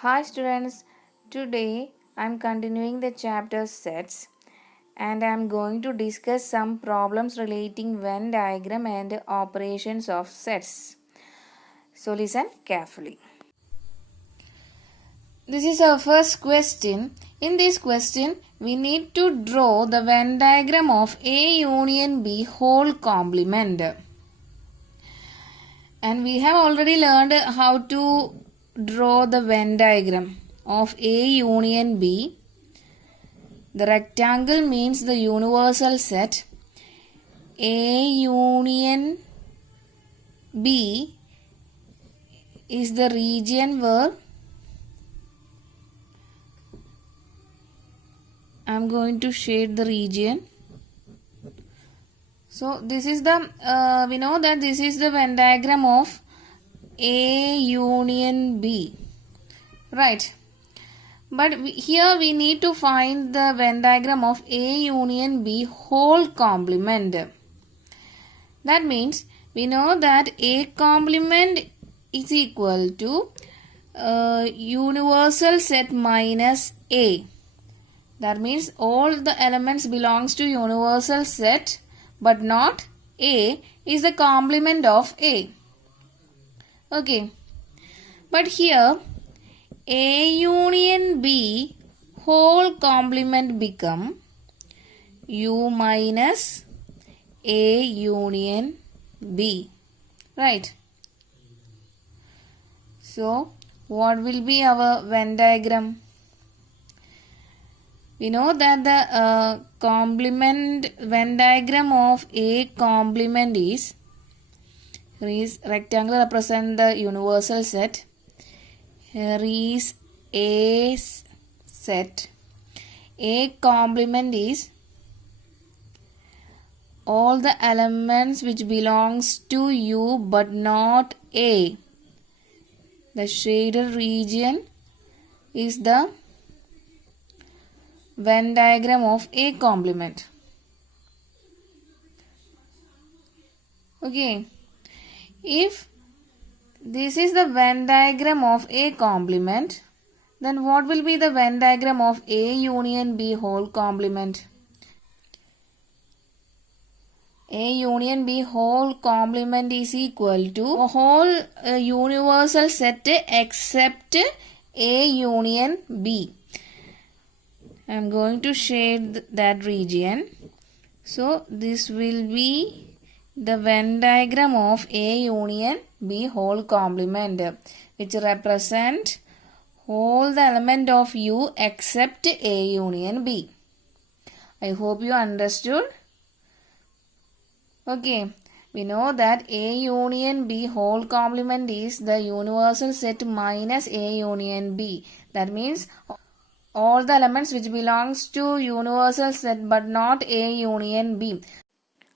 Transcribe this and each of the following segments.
Hi students, today I am continuing the chapter sets and I am going to discuss some problems relating Venn diagram and operations of sets. So listen carefully. This is our first question. In this question, we need to draw the Venn diagram of A union B whole complement. And we have already learned how to draw the Venn diagram of A union B. The rectangle means the universal set. A union B is the region where I am going to shade the region. So this is the we know that this is the Venn diagram of A union B, right? But here we need to find the Venn diagram of A union B whole complement. That means we know that A complement is equal to universal set minus A. That means all the elements belongs to universal set but not A is the complement of A. Okay. But here A union B whole complement become U minus A union B. Right. So what will be our Venn diagram? We know that the complement Venn diagram of A complement is rectangle represent the universal set. Here is A set. A complement is all the elements which belongs to U but not A. The shaded region is the Venn diagram of A complement. Okay. If this is the Venn diagram of A complement, then what will be the Venn diagram of A union B whole complement? A union B whole complement is equal to a whole universal set except A union B. I am going to shade that region. So this will be the Venn diagram of A union B whole complement, which represent all the element of U except A union B. I hope you understood. Okay, we know that A union B whole complement is the universal set minus A union B. That means all the elements which belongs to universal set but not A union B.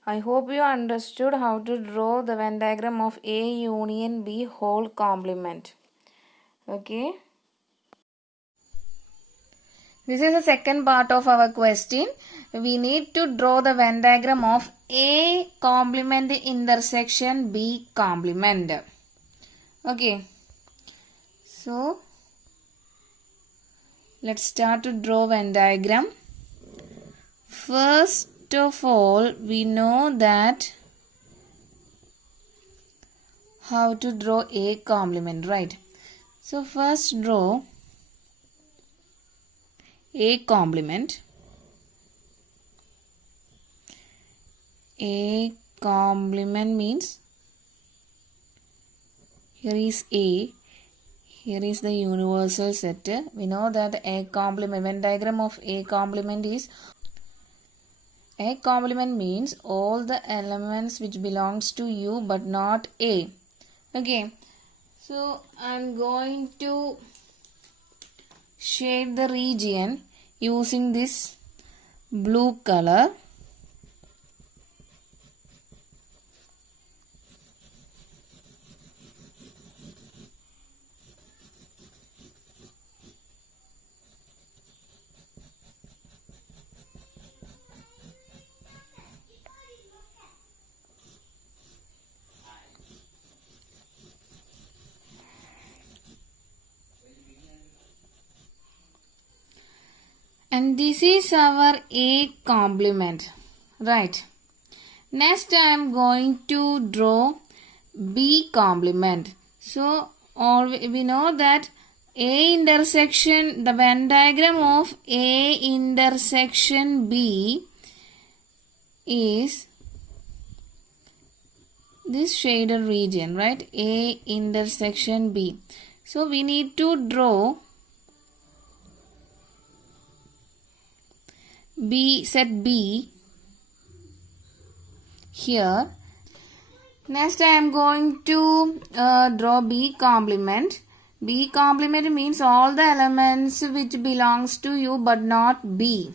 I hope you understood how to draw the Venn diagram of A union B whole complement. Okay. This is the second part of our question. We need to draw the Venn diagram of A complement intersection B complement. Okay. So, let's start to draw Venn diagram. First of all, we know that how to draw A complement, right? So, first draw A complement. A complement means here is A, here is the universal set. We know that A complement, Venn diagram of A complement is A complement means all the elements which belongs to U but not A. Okay, so I am going to shade the region using this blue color. And this is our A complement. Right. Next I am going to draw B complement. So we know that A intersection, the Venn diagram of A intersection B is this shaded region, right? A intersection B. So we need to draw set B here. Next I am going to draw B complement. B complement means all the elements which belongs to U but not B.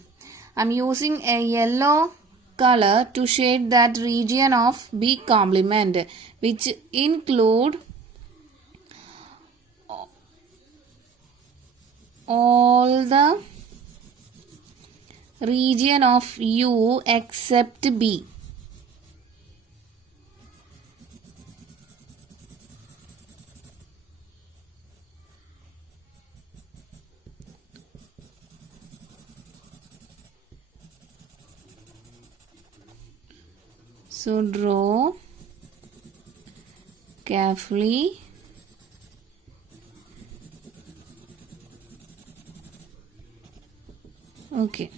I am using a yellow color to shade that region of B complement, which include all the region of U except B. So draw carefully. Okay.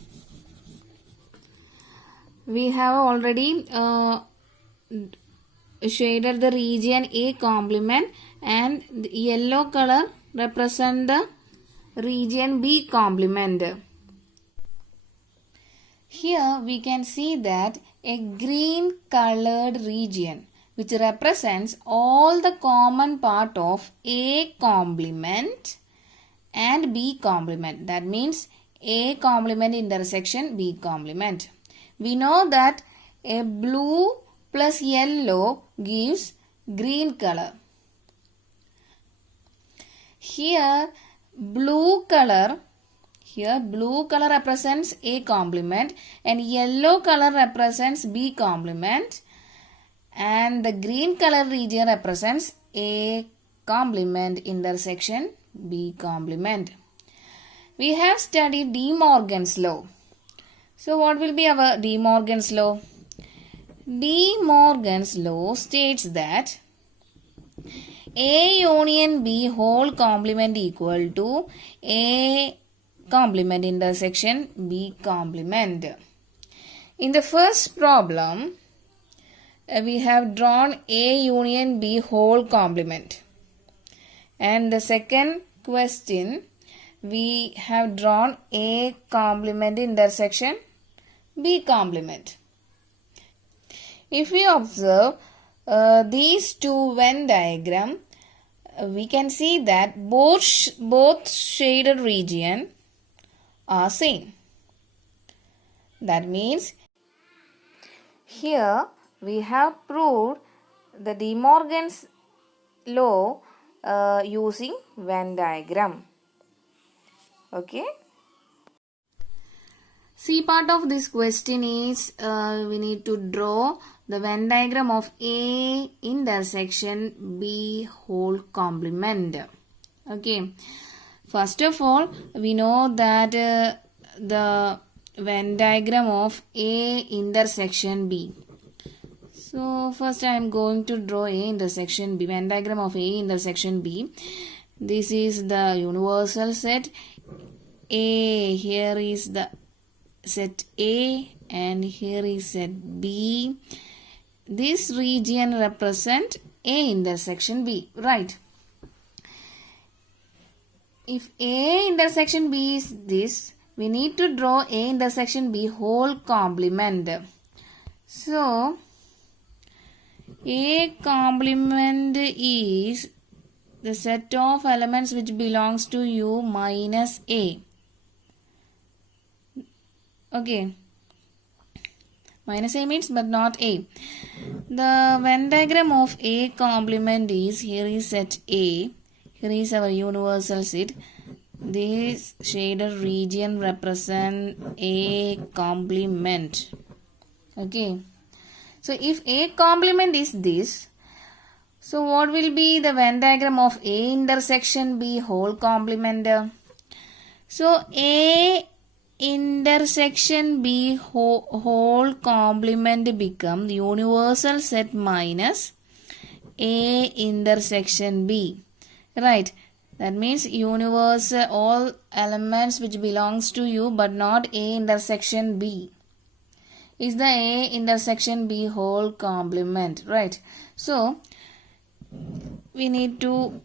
We have already shaded the region A complement, and the yellow color represent the region B complement. Here we can see that a green colored region which represents all the common part of A complement and B complement. That means A complement intersection B complement. We know that a blue plus yellow gives green color. Here blue color represents A complement and yellow color represents B complement, and the green color region represents A complement intersection B complement. We have studied De Morgan's law. So what will be our De Morgan's law? De Morgan's law states that A union B whole complement equal to A complement intersection B complement. In the first problem, we have drawn A union B whole complement. And the second question, we have drawn A complement intersection B complement. If we observe these two Venn diagram, we can see that both shaded region are same. That means here we have proved the De Morgan's law using Venn diagram. Okay. C part of this question is we need to draw the Venn diagram of A intersection B whole complement. Okay. First of all, we know that the Venn diagram of A intersection B. So first I am going to draw A intersection B, Venn diagram of A intersection B. This is the universal set A. Here is the set A and here is set B. This region represent A intersection B, right? If A intersection B is this, we need to draw A intersection B whole complement. So A complement is the set of elements which belongs to U minus A. Okay. Minus A means but not A. The Venn diagram of A complement is, here is set A. Here is our universal set. This shaded region represent A complement. Okay. So if A complement is this, so what will be the Venn diagram of A intersection B whole complement? So A intersection B whole complement become universal set minus A intersection B. Right. That means universal all elements which belongs to U but not A intersection B is the A intersection B whole complement. Right. So we need to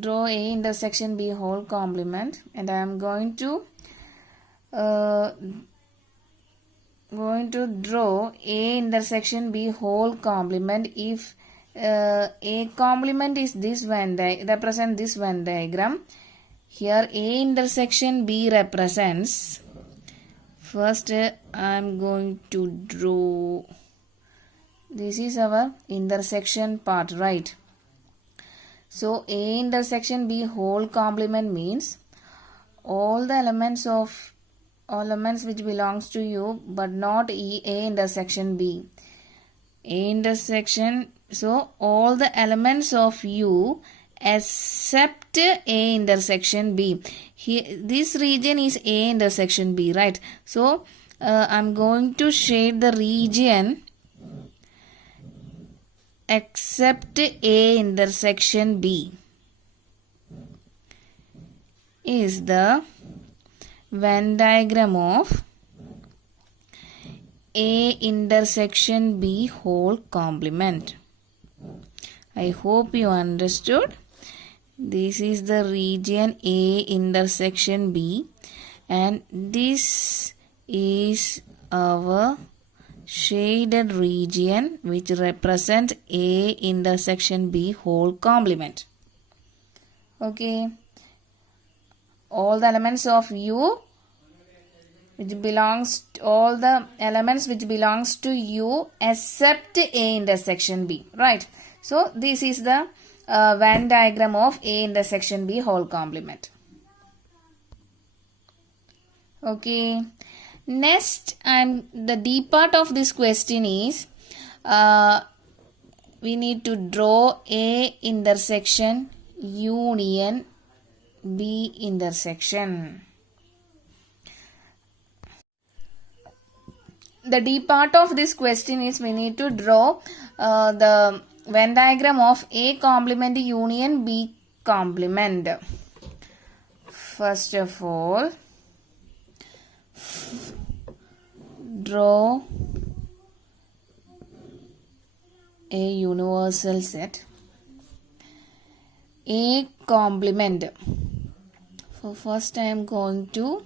draw A intersection B whole complement, and I am going to draw A intersection B whole complement if A complement is this Venn represent this Venn diagram. Here A intersection B represents, first I am going to draw, this is our intersection part, right? So A intersection B whole complement means all the elements which belongs to U but not A intersection B. A intersection, so all the elements of U except A intersection B. Here, this region is A intersection B, right? So I'm going to shade the region except A intersection B is the Venn diagram of A intersection B whole complement. I hope you understood. This is the region A intersection B, and this is our shaded region which represent A intersection B whole complement. Okay. All the elements of U which belongs to, all the elements which belongs to U except A intersection B, right? So this is the Venn diagram of A intersection B whole complement. Okay. Next, the D part of this question is we need to draw A intersection union B intersection. The D part of this question is we need to draw the Venn diagram of A complement union B complement. First of all, draw a universal set A complement. So first I am going to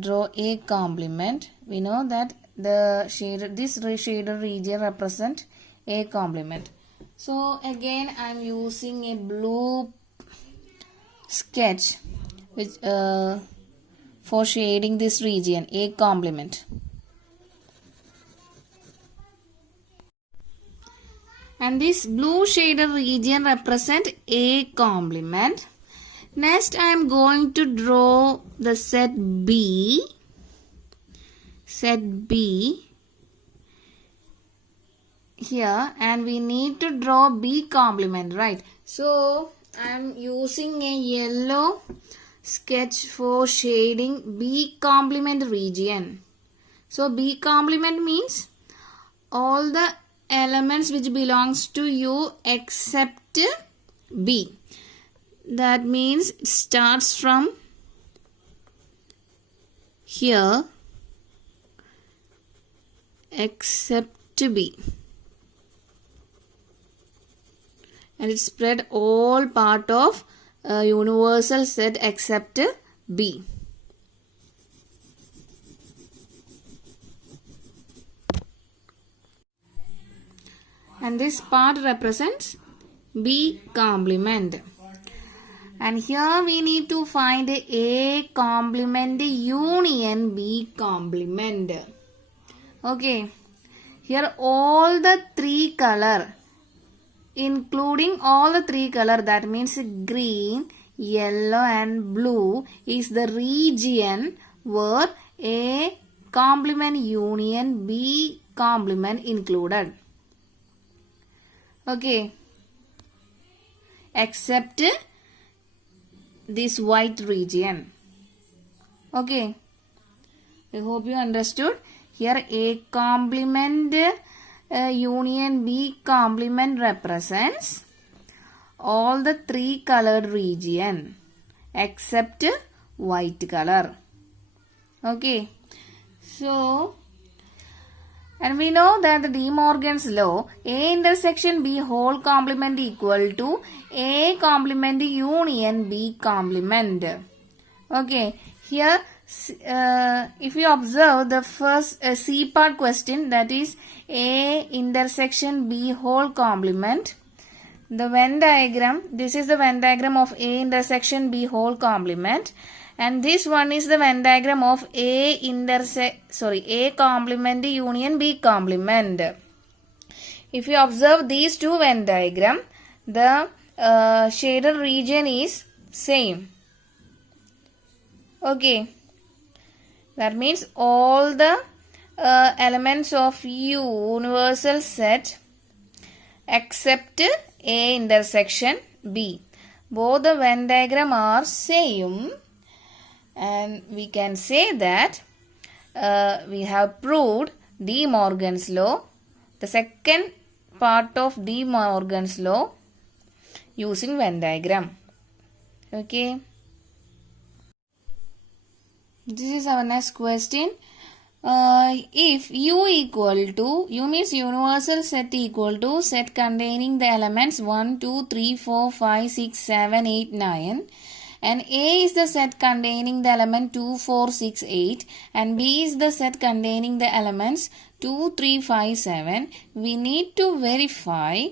draw A complement. We know that the shaded, this shaded region represent A complement. So again I am using a blue sketch which for shading this region A complement. And this blue shaded region represent A complement. Next I am going to draw the set B. Set B here, and we need to draw B complement, right? So I am using a yellow sketch for shading B complement region. So B complement means all the elements which belongs to U except B. That means it starts from here except B, and it spread all part of universal set except B. And this part represents B complement. And here we need to find A complement union B complement. Okay. Here all the three color, including all the three color, that means green, yellow and blue, is the region where A complement union B complement included. Okay. Except this white region. Okay. I hope you understood. Here A complement union B complement represents all the three colored region except white color. Okay. So, and we know that the De Morgan's law, A intersection B whole complement equal to A complement union B complement. Okay. Here, if you observe the first C part question, that is A intersection B whole complement. The Venn diagram, this is the Venn diagram of A intersection B whole complement, and this one is the Venn diagram of A complement union B complement. If you observe these two Venn diagram, the shaded region is same. Okay, that means all the elements of universal set except A intersection B. Both the Venn diagram are same, and we can say that we have proved De Morgan's law, the second part of De Morgan's law, using Venn diagram. Okay. This is our next question. If U equal to, U means universal set equal to set containing the elements 1, 2, 3, 4, 5, 6, 7, 8, 9, and A is the set containing the element 2, 4, 6, 8, and B is the set containing the elements 2, 3, 5, 7, we need to verify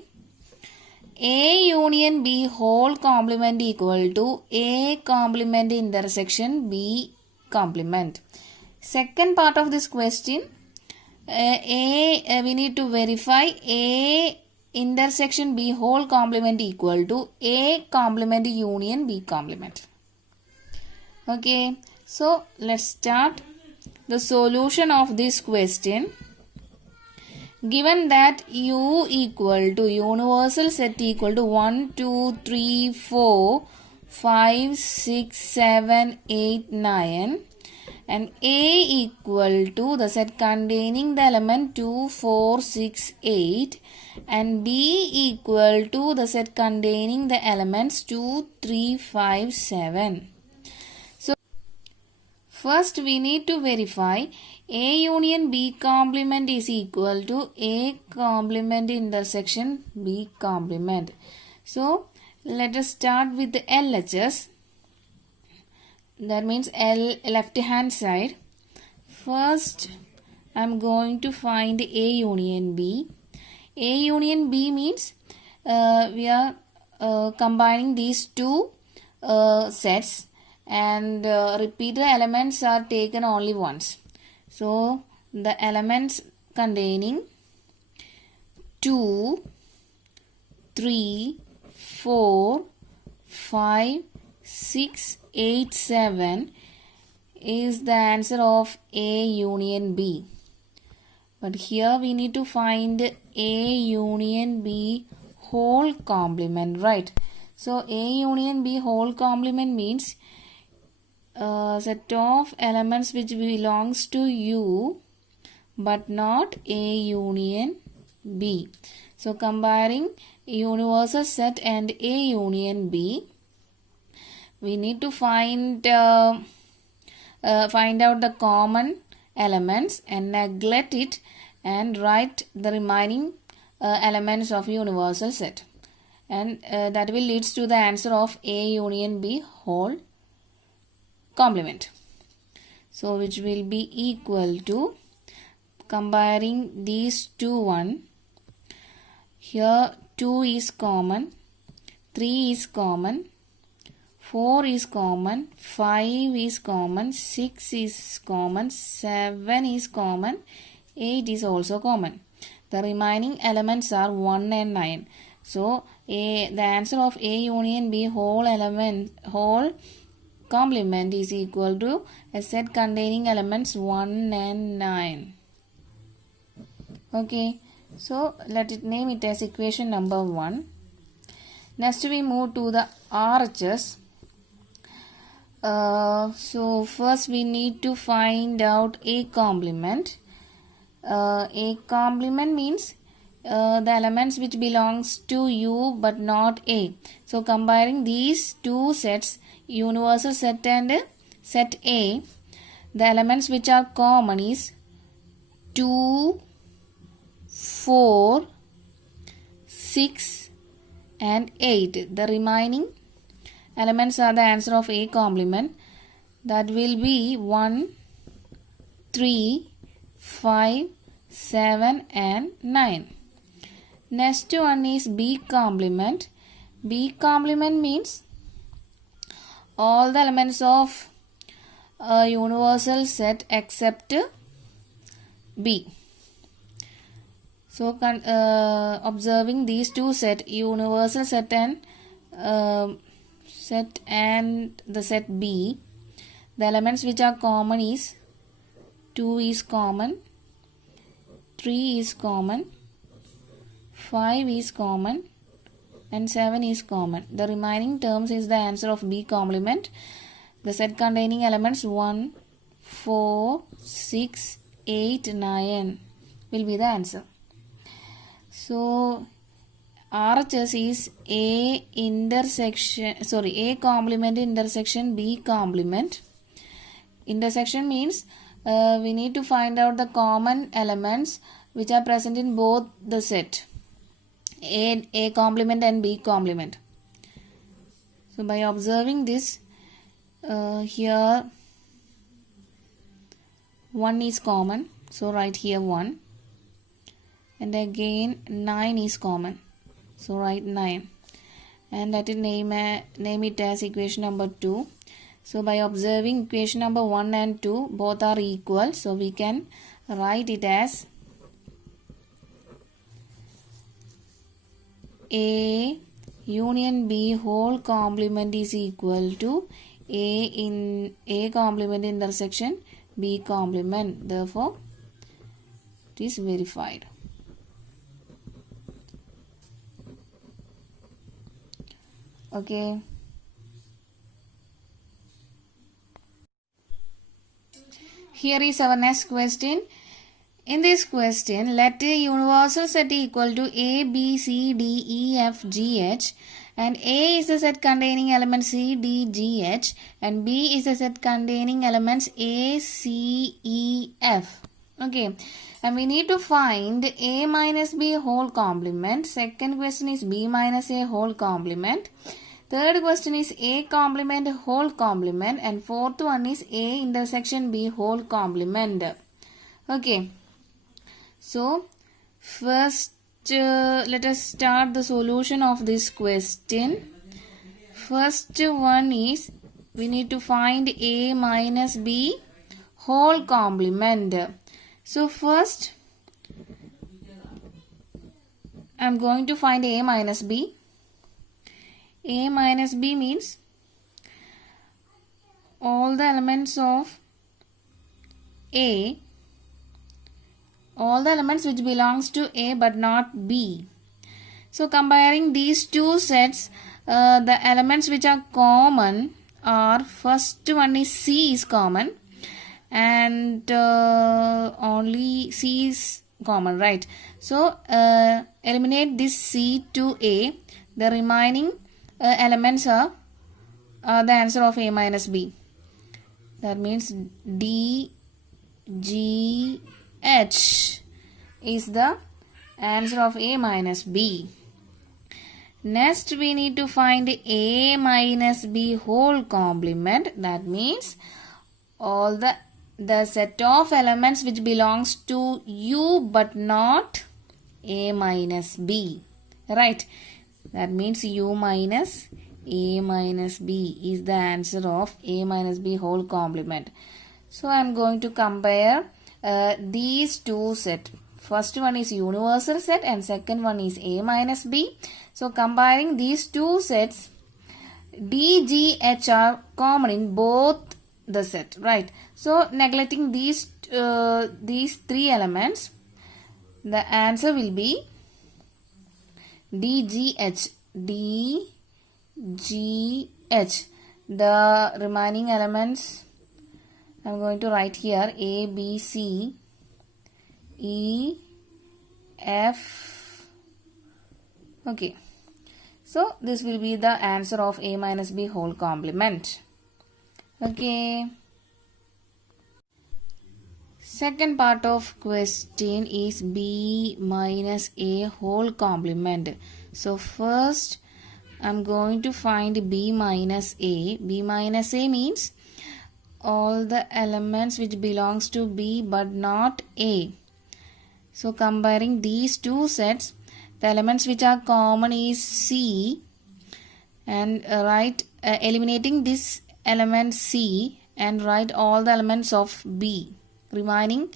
A union B whole complement equal to A complement intersection B complement. Second part of this question, we need to verify A intersection B whole complement equal to A complement union B complement. Okay, so let's start the solution of this question. Given that U equal to universal set equal to 1, 2, 3, 4, 5, 6, 7, 8, 9, and A equal to the set containing the element 2, 4, 6, 8, and B equal to the set containing the elements 2, 3, 5, 7. So, first we need to verify A union B complement is equal to A complement intersection B complement. So, let us start with the LHS. That means L left hand side. First, I am going to find A union B. A union B means we are combining these two sets, and repeated elements are taken only once. So, the elements containing 2, 3, 4, 5, 6, 8, 7 is the answer of A union B. But here we need to find A union B whole complement, right? So A union B whole complement means set of elements which belongs to U but not A union B. So comparing universal set and A union B, we need to find out the common elements and neglect it and write the remaining elements of universal set, and that will leads to the answer of A union B whole complement. So which will be equal to, comparing these two one, here 2 is common, 3 is common, 4 is common, 5 is common, 6 is common, 7 is common, 8 is also common. The remaining elements are 1 and 9. So the answer of A union B whole complement is equal to a set containing elements 1 and 9. Okay, so let it name it as equation number 1. Next we move to the RHS. So first we need to find out A complement. A complement means the elements which belongs to U but not A. So comparing these two sets, universal set and set A, the elements which are common is 2, 4, 6 and 8. The remaining elements are the answer of A complement. That will be 1, 3, 5, 7 and 9. Next one is B complement. B complement means all the elements of a universal set except B. So observing these two set, universal set and the set B, the elements which are common is 2 is common, 3 is common, 5 is common and 7 is common. The remaining terms is the answer of B complement. The set containing elements 1, 4, 6, 8, 9 will be the answer. So RHS is A complement intersection B complement. Intersection means we need to find out the common elements which are present in both the set A complement and B complement. So by observing this, here 1 is common, so write here 1, and again 9 is common, so write 9, and let it name it as equation number 2. So by observing equation number 1 and 2 both are equal, so we can write it as A union B whole complement is equal to A complement intersection B complement. Therefore it is verified. Okay. Here is our next question. In this question, let a universal set equal to A, B, C, D, E, F, G, H, and A is the set containing elements C, D, G, H, and B is the set containing elements A, C, E, F. Okay, and we need to find A minus B whole complement. Second question is B minus A whole complement. Third question is A complement whole complement, and fourth one is A intersection B whole complement. Okay. So first let us start the solution of this question. First one is we need to find A minus B whole complement. So first I am going to find A minus B. A minus B means all the elements of A, all the elements which belongs to A but not B. So comparing these two sets, the elements which are common are, first one is C is common, and only C is common, right? So eliminate this C to A. The remaining elements are the answer of A minus B. That means D, G, H is the answer of A minus B. Next we need to find A minus B whole complement. That means all the set of elements which belongs to U but not A minus B. Right? That means U minus A minus B is the answer of A minus B whole complement. So I am going to compare these two sets. First one is universal set and second one is A minus B. So comparing these two sets, D, G, H are common in both the set, right? So neglecting these three elements, the answer will be D, G, H. D, G, H. the remaining elements I'm going to write here A, B, C, E, F. Okay. So this will be the answer of A minus B whole complement. Okay. Second part of question is B minus A whole complement. So first I'm going to find B minus A. B minus A means all the elements which belongs to B but not A. So comparing these two sets, the elements which are common is C, and eliminating this element C and write all the elements of B. Remaining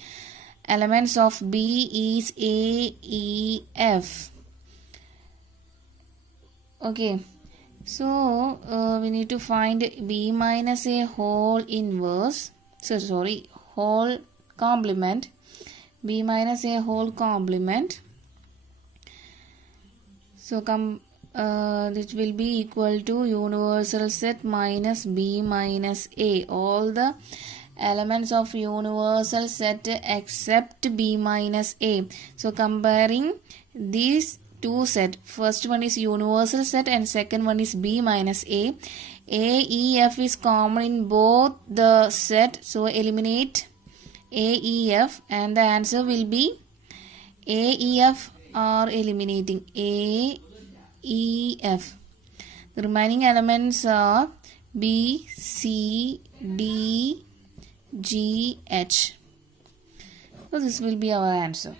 elements of B is A, E, F. Okay, so we need to find B minus A whole inverse. Whole complement. B minus A whole complement. So this will be equal to universal set minus B minus A. All the elements of universal set except B minus A. So comparing these two set, first one is universal set and second one is B minus A. A, E, F is common in both the set. So eliminate A, E, F and the answer will be A, E, F are eliminating A, E, F. The remaining elements are B, C, D, G, H. So this will be our answer.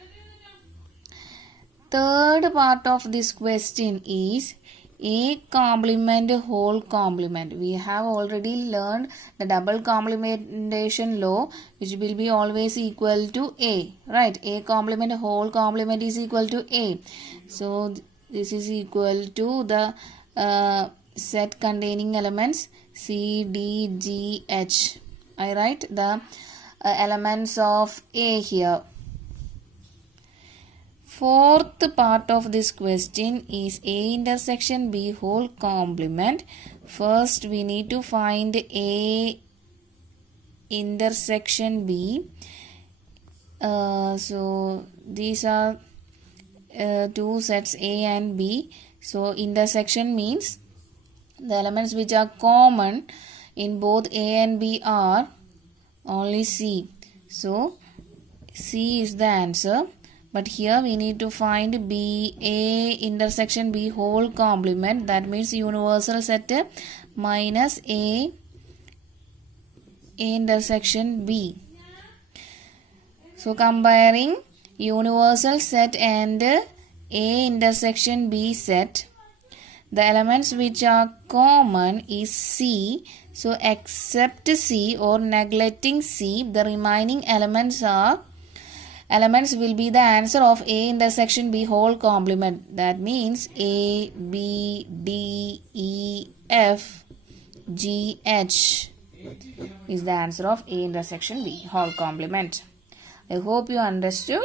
Third part of this question is A complement whole complement. We have already learned the double complementation law, which will be always equal to A, right? A complement whole complement is equal to A. So this is equal to the set containing elements C, D, G, H. I write the elements of A here. Fourth part of this question is A intersection B whole complement. First we need to find A intersection B. So these are two sets A and B. So intersection means the elements which are common in both A and B are only C. So C is the answer. But here we need to find B, A intersection B whole complement. That means universal set minus A intersection B. So comparing universal set and A intersection B set, the elements which are common is C. So except C or neglecting C, the remaining elements will be the answer of A intersection B whole complement. That means A, B, D, E, F, G, H is the answer of A intersection B whole complement. I hope you understood.